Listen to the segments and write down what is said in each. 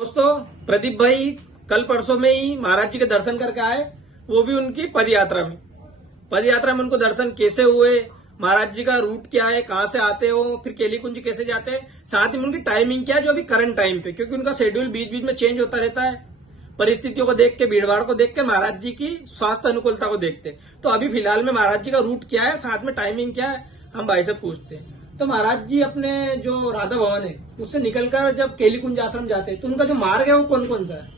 दोस्तों, प्रदीप भाई कल परसों में ही महाराज जी के दर्शन करके आए, वो भी उनकी पद यात्रा में। पद यात्रा में उनको दर्शन कैसे हुए, महाराज जी का रूट क्या है, कहां से आते हो, फिर केली कुंज कैसे जाते हैं, साथ ही में उनकी टाइमिंग क्या है जो अभी करंट टाइम पे, क्योंकि उनका शेड्यूल बीच बीच में चेंज होता रहता है परिस्थितियों को देख के, भीड़भाड़ को देख के, महाराज जी की स्वास्थ्य अनुकूलता को देखते। तो अभी फिलहाल में महाराज जी का रूट क्या है, साथ में टाइमिंग क्या है, हम भाई से पूछते हैं। तो महाराज जी अपने जो राधा भवन है उससे निकलकर जब केली कुंज आश्रम जाते हैं तो उनका जो मार्ग है वो कौन कौन सा है?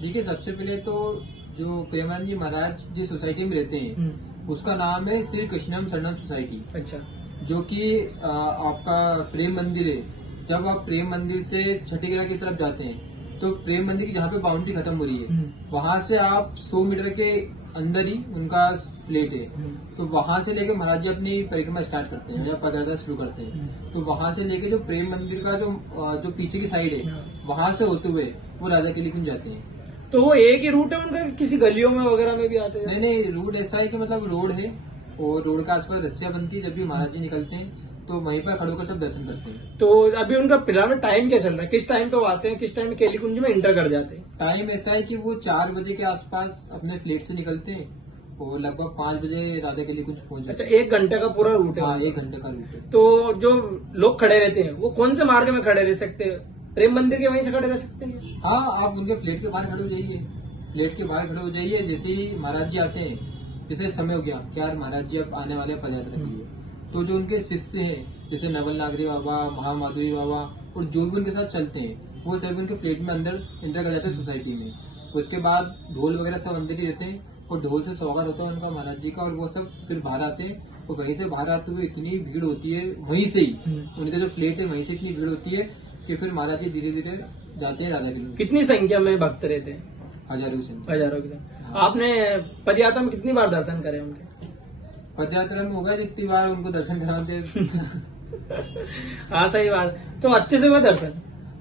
देखिए, सबसे पहले तो जो प्रेमानंद जी महाराज जिस सोसाइटी में रहते हैं उसका नाम है श्री कृष्णम शरणम सोसाइटी। अच्छा। जो कि आपका प्रेम मंदिर है। जब आप प्रेम मंदिर से छठीगढ़ की तरफ जाते हैं तो प्रेम मंदिर की जहाँ पे बाउंड्री खत्म हो रही है वहां से आप 100 मीटर के अंदर ही उनका फ्लैट है। तो वहां से लेके महाराज जी अपनी परिक्रमा स्टार्ट करते हैं या पदयात्रा शुरू करते हैं। तो वहां से लेके जो प्रेम मंदिर का जो पीछे की साइड है वहां से होते हुए वो राधा केली कुंज जाते हैं। तो वो एक ही रूट है उनका, किसी गलियों में वगैरह में भी आते हैं? नहीं, रूट ऐसा है कि मतलब रोड है और रोड के आसपास रस्सियां बनती है। जब भी महाराज जी निकलते हैं तो वहीं पर खड़े होकर सब दर्शन करते हैं। तो अभी उनका फिलहाल में टाइम क्या चल रहा है, किस टाइम पे वो आते हैं, किस टाइम में केली कुंज में इंटर कर जाते हैं? टाइम ऐसा है कि वो 4 बजे के आसपास अपने फ्लैट से निकलते हैं और लगभग 5 बजे राधा केली कुंज पहुंच जाते अच्छा, 1 घंटे का पूरा रूट है? हाँ, 1 घंटे का रूट है। तो जो लोग खड़े रहते हैं वो कौन से मार्ग में खड़े रह सकते हैं? प्रेम मंदिर के वहीं से खड़े रह सकते हैं? हाँ, आप उनके फ्लैट के बाहर खड़े हो जाइए। फ्लैट के बाहर खड़े हो जाइए। जैसे ही महाराज जी आते हैं, जैसे समय हो गया कि यार महाराज जी अब आने वाले पदयात्रा के लिए, तो जो उनके शिष्य हैं जैसे नवल नागरी बाबा, महामाधुरी बाबा और जो भी उनके साथ चलते हैं वो सभी उनके फ्लैट में अंदर एंटर कर जाते हैं सोसाइटी में। उसके बाद ढोल वगैरह सब अंदर ही रहते हैं और ढोल से स्वागत होता है उनका महाराज जी का। और वो सब फिर बाहर आते हैं और वहीं से बाहर आते हुए इतनी भीड़ होती है, वहीं से ही उनका जो फ्लैट है वहीं से इतनी भीड़ होती है कि फिर महाराज जी धीरे धीरे जाते हैं राधा के लिए। कितनी संख्या में भक्त रहते हैं? हजारों से। हजारों की संख्या। आपने पदयात्रा में कितनी बार दर्शन करे उनके? पदयात्रा में होगा जितनी बार उनको दर्शन कराते। हाँ, सही बात। तो अच्छे से हुआ दर्शन?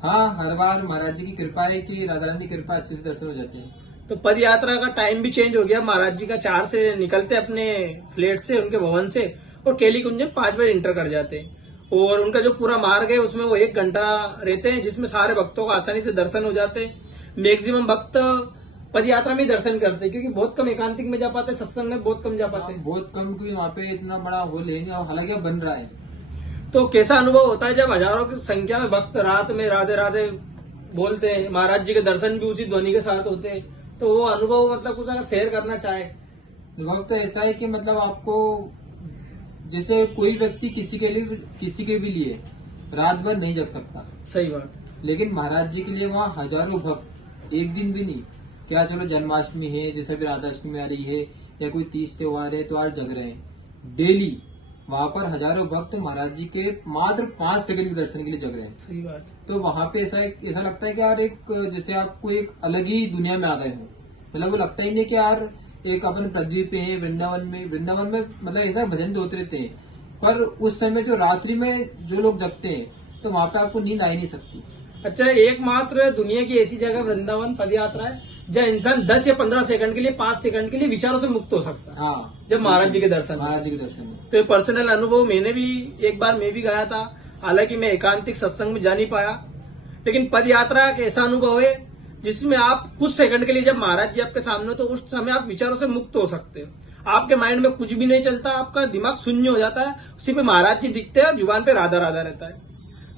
हाँ, हर बार महाराज जी की कृपा है कि राधा रानी की कृपा, अच्छे से दर्शन हो जाते हैं। तो पद यात्रा का टाइम भी चेंज हो गया। महाराज जी का 4 से निकलते अपने फ्लैट से, उनके भवन से, और केली कुंज में 5 बजे इंटर कर जाते हैं। और उनका जो पूरा मार्ग है उसमें वो 1 घंटा रहते हैं, जिसमें सारे भक्तों को आसानी से दर्शन हो जाते हैं। मैक्सिमम भक्त पद यात्रा में दर्शन करते हैं क्योंकि बहुत कम एकांतिक में जा पाते हैं, सत्संग में बहुत कम जा पाते हैं। बहुत कम, क्योंकि वहाँ पे इतना बड़ा हॉल है और हालांकि अब बन रहा है। तो कैसा अनुभव होता है जब हजारों की संख्या में भक्त रात में राधे राधे बोलते हैं, महाराज जी के दर्शन भी उसी ध्वनि के साथ होते हैं, तो वो अनुभव मतलब कुछ अगर शेयर करना चाहे? अनुभव तो ऐसा है कि मतलब आपको, जैसे कोई व्यक्ति किसी के भी लिए रात भर नहीं जग सकता। सही बात। लेकिन महाराज जी के लिए वहाँ हजारों भक्त, एक दिन भी नहीं, क्या चलो जन्माष्टमी है, जैसे भी राधाष्टमी आ रही है या कोई तीज त्योहार है तो आज जग रहे हैं। डेली वहाँ पर हजारों भक्त महाराज जी के मात्र 5 सेकंड के दर्शन के लिए जग रहे हैं। सही बात। तो वहाँ पे ऐसा लगता है कि यार एक, जैसे आपको एक अलग ही दुनिया में आ गए हो। मतलब वो लगता ही नहीं कि यार एक अपन पृथ्वी पे है, वृंदावन में मतलब ऐसा भजन तो होते रहते हैं, पर उस समय जो रात्रि में जो लोग जगते हैं तो वहाँ पे आपको नींद आ ही नहीं सकती। अच्छा, एकमात्र दुनिया की ऐसी जगह वृंदावन पद यात्रा है जहाँ इंसान 10 या 15 सेकंड के लिए, 5 सेकंड के लिए विचारों से मुक्त हो सकता है। हाँ, जब महाराज जी के दर्शन तो पर्सनल अनुभव मैंने भी एक बार मैं भी गया था। हालांकि मैं एकांतिक सत्संग में जा नहीं पाया, लेकिन पद यात्रा एक ऐसा अनुभव है जिसमें आप कुछ सेकंड के लिए जब महाराज जी आपके सामने हो तो उस समय आप विचारों से मुक्त हो सकते हो। आपके माइंड में कुछ भी नहीं चलता, आपका दिमाग शून्य हो जाता है, सिर्फ महाराज जी दिखते हैं और जुबान पे राधा राधा रहता है।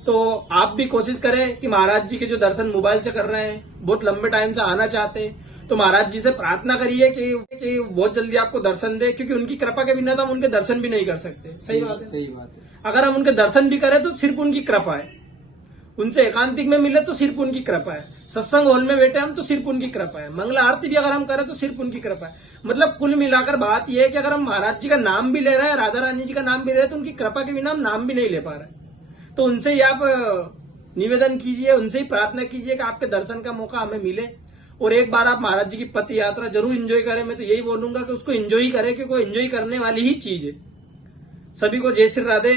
तो आप भी कोशिश करें कि महाराज जी के जो दर्शन मोबाइल से कर रहे हैं, बहुत लंबे टाइम से आना चाहते हैं, तो महाराज जी से प्रार्थना करिए कि बहुत जल्दी आपको दर्शन दे, क्योंकि उनकी कृपा के बिना तो हम उनके दर्शन भी नहीं कर सकते। सही बात है। सही बात है। अगर हम उनके दर्शन भी करें तो सिर्फ उनकी कृपा है। उनसे एकांतिक में मिले तो सिर्फ उनकी कृपा है। सत्संग हॉल में बैठे हम तो सिर्फ उनकी कृपा है। मंगला आरती भी अगर हम करें तो सिर्फ उनकी कृपा है। मतलब कुल मिलाकर बात यह है कि अगर हम महाराज जी का नाम भी ले रहे हैं, राधा रानी जी का नाम भी ले रहे हैं, तो उनकी कृपा के बिना हम नाम भी नहीं ले पा रहे। तो उनसे ही आप निवेदन कीजिए, उनसे ही प्रार्थना कीजिए कि आपके दर्शन का मौका हमें मिले और एक बार आप महाराज जी की पद यात्रा जरूर एंजॉय करें। मैं तो यही बोलूंगा कि उसको एंजॉय करें, क्योंकि वो एंजॉय करने वाली ही चीज है। सभी को जय श्री राधे।